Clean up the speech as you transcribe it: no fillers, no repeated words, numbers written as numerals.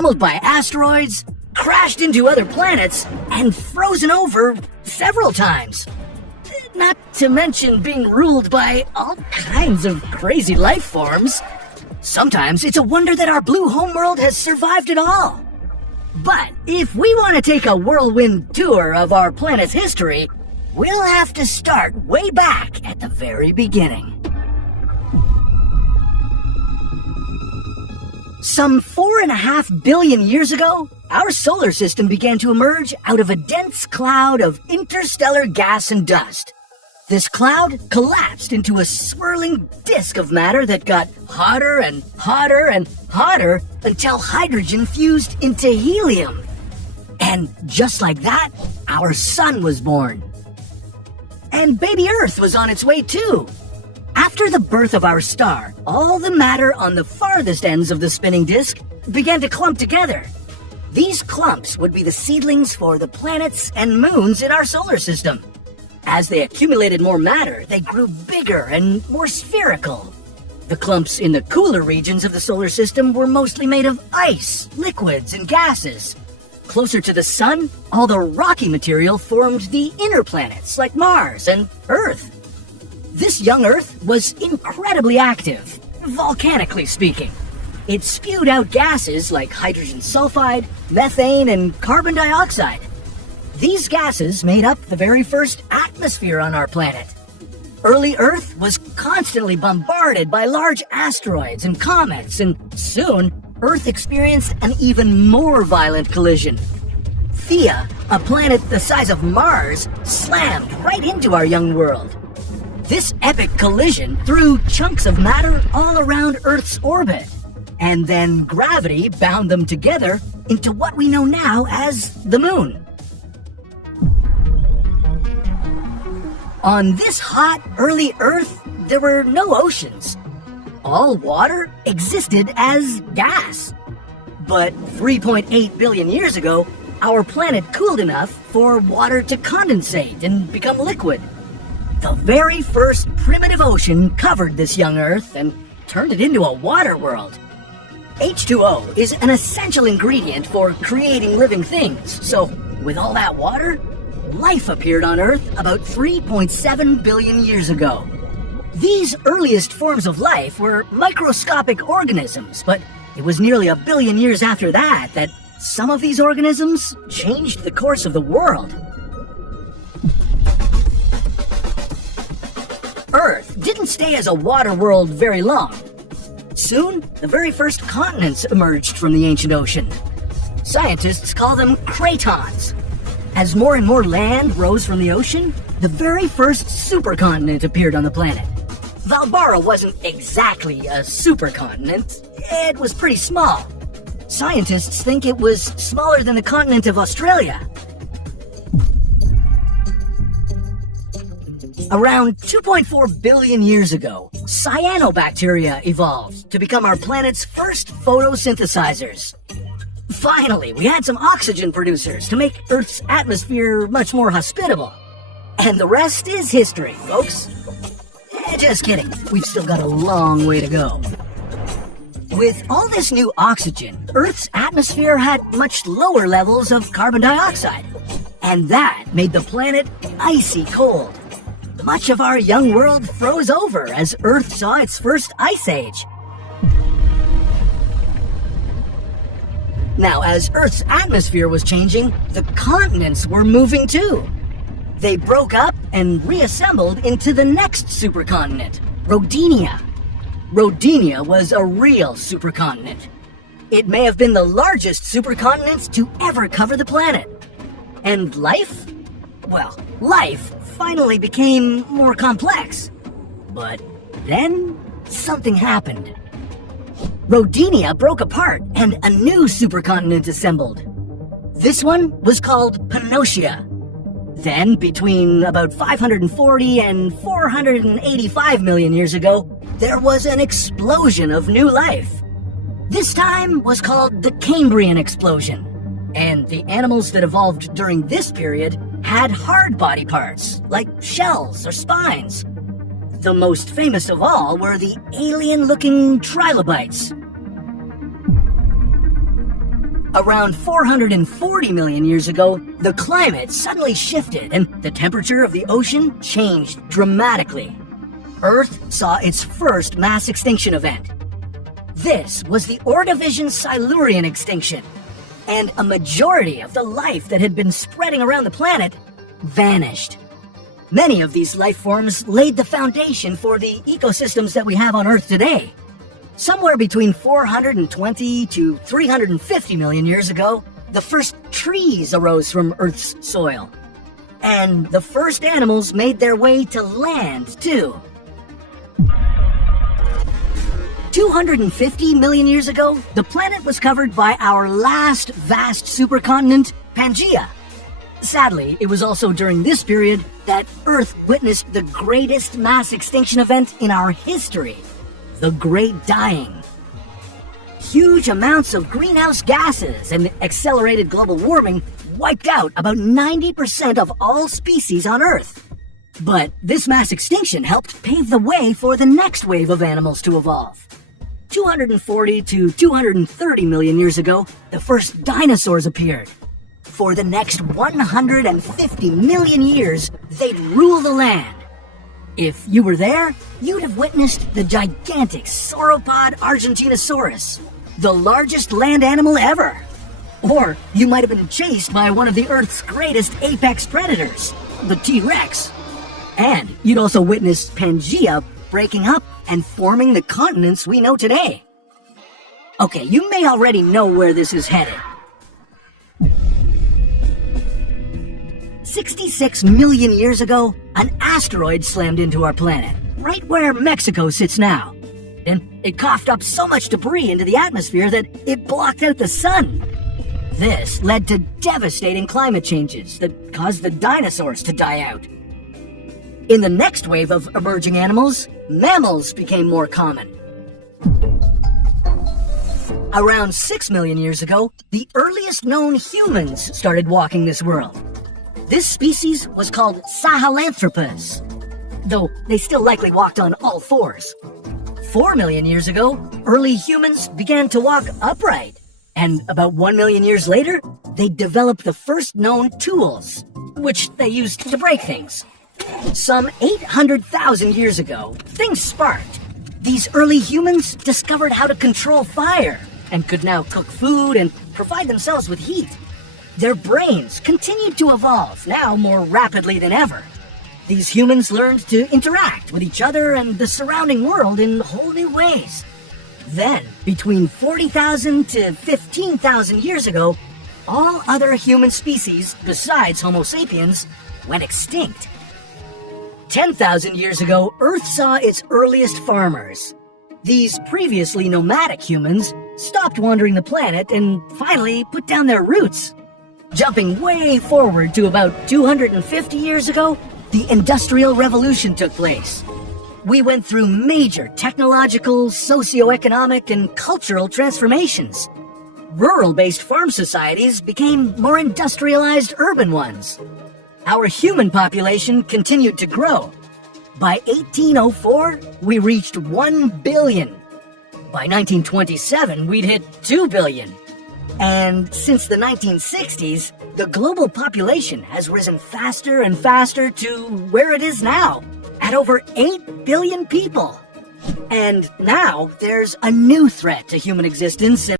pummeled by asteroids, crashed into other planets, and frozen over several times. Not to mention being ruled by all kinds of crazy life forms. Sometimes it's a wonder that our blue homeworld has survived it all. But if we want to take a whirlwind tour of our planet's history, we'll have to start way back at the very beginning. Some 4.5 billion years ago, our solar system began to emerge out of a dense cloud of interstellar gas and dust. This cloud collapsed into a swirling disk of matter that got hotter and hotter and hotter until hydrogen fused into helium. And just like that, our sun was born. And baby Earth was on its way too. After the birth of our star, all the matter on the farthest ends of the spinning disk began to clump together. These clumps would be the seedlings for the planets and moons in our solar system. As they accumulated more matter, they grew bigger and more spherical. The clumps in the cooler regions of the solar system were mostly made of ice, liquids, and gases. Closer to the sun, all the rocky material formed the inner planets like Mars and Earth. This young Earth was incredibly active, volcanically speaking. It spewed out gases like hydrogen sulfide, methane, and carbon dioxide. These gases made up the very first atmosphere on our planet. Early Earth was constantly bombarded by large asteroids and comets, and soon Earth experienced an even more violent collision. Theia, a planet the size of Mars, slammed right into our young world. This epic collision threw chunks of matter all around Earth's orbit, and then gravity bound them together into what we know now as the Moon. On this hot, early Earth, there were no oceans. All water existed as gas. But 3.8 billion years ago, our planet cooled enough for water to condensate and become liquid. The very first primitive ocean covered this young Earth and turned it into a water world. H2O is an essential ingredient for creating living things, so with all that water, life appeared on Earth about 3.7 billion years ago. These earliest forms of life were microscopic organisms, but it was nearly a billion years after that some of these organisms changed the course of the world. Earth didn't stay as a water world very long. Soon, the very first continents emerged from the ancient ocean. Scientists call them cratons. As more and more land rose from the ocean, the very first supercontinent appeared on the planet. Valbara wasn't exactly a supercontinent. It was pretty small. Scientists think it was smaller than the continent of Australia. Around 2.4 billion years ago, cyanobacteria evolved to become our planet's first photosynthesizers. Finally, we had some oxygen producers to make Earth's atmosphere much more hospitable. And the rest is history, folks. Just kidding, we've still got a long way to go. With all this new oxygen, Earth's atmosphere had much lower levels of carbon dioxide. And that made the planet icy cold. Much of our young world froze over as Earth saw its first ice age. Now, as Earth's atmosphere was changing, the continents were moving too. They broke up and reassembled into the next supercontinent, Rodinia. Rodinia was a real supercontinent. It may have been the largest supercontinent to ever cover the planet. And life? Well, life finally became more complex. But then something happened. Rodinia broke apart and a new supercontinent assembled. This one was called Pannotia. Then, between about 540 and 485 million years ago, there was an explosion of new life. This time was called the Cambrian explosion. And the animals that evolved during this period had hard body parts, like shells or spines. The most famous of all were the alien-looking trilobites. Around 440 million years ago, the climate suddenly shifted and the temperature of the ocean changed dramatically. Earth saw its first mass extinction event. This was the Ordovician Silurian extinction, and a majority of the life that had been spreading around the planet vanished. Many of these life forms laid the foundation for the ecosystems that we have on Earth today. Somewhere between 420 to 350 million years ago, the first trees arose from Earth's soil. And the first animals made their way to land, too. 250 million years ago, the planet was covered by our last vast supercontinent, Pangaea. Sadly, it was also during this period that Earth witnessed the greatest mass extinction event in our history, the Great Dying. Huge amounts of greenhouse gases and accelerated global warming wiped out about 90% of all species on Earth. But this mass extinction helped pave the way for the next wave of animals to evolve. 240 to 230 million years ago, the first dinosaurs appeared. For the next 150 million years, they'd rule the land. If you were there, you'd have witnessed the gigantic sauropod Argentinosaurus, the largest land animal ever. Or you might have been chased by one of the Earth's greatest apex predators, the T-Rex. And you'd also witnessed Pangaea breaking up and forming the continents we know today. Okay, you may already know where this is headed. 66 million years ago, an asteroid slammed into our planet, right where Mexico sits now. And it coughed up so much debris into the atmosphere that it blocked out the sun. This led to devastating climate changes that caused the dinosaurs to die out. In the next wave of emerging animals, mammals became more common. Around 6 million years ago, the earliest known humans started walking this world. This species was called Sahelanthropus, though they still likely walked on all fours. 4 million years ago, early humans began to walk upright, and about 1 million years later, they developed the first known tools, which they used to break things. Some 800,000 years ago, things sparked. These early humans discovered how to control fire and could now cook food and provide themselves with heat. Their brains continued to evolve, now more rapidly than ever. These humans learned to interact with each other and the surrounding world in whole new ways. Then, between 40,000 to 15,000 years ago, all other human species besides Homo sapiens went extinct. 10,000 years ago, Earth saw its earliest farmers. These previously nomadic humans stopped wandering the planet and finally put down their roots. Jumping way forward to about 250 years ago, the Industrial Revolution took place. We went through major technological, socioeconomic, and cultural transformations. Rural-based farm societies became more industrialized urban ones. Our human population continued to grow. By 1804, we reached 1 billion. By 1927, we'd hit 2 billion. And since the 1960s, the global population has risen faster and faster to where it is now, at over 8 billion people. And now there's a new threat to human existence.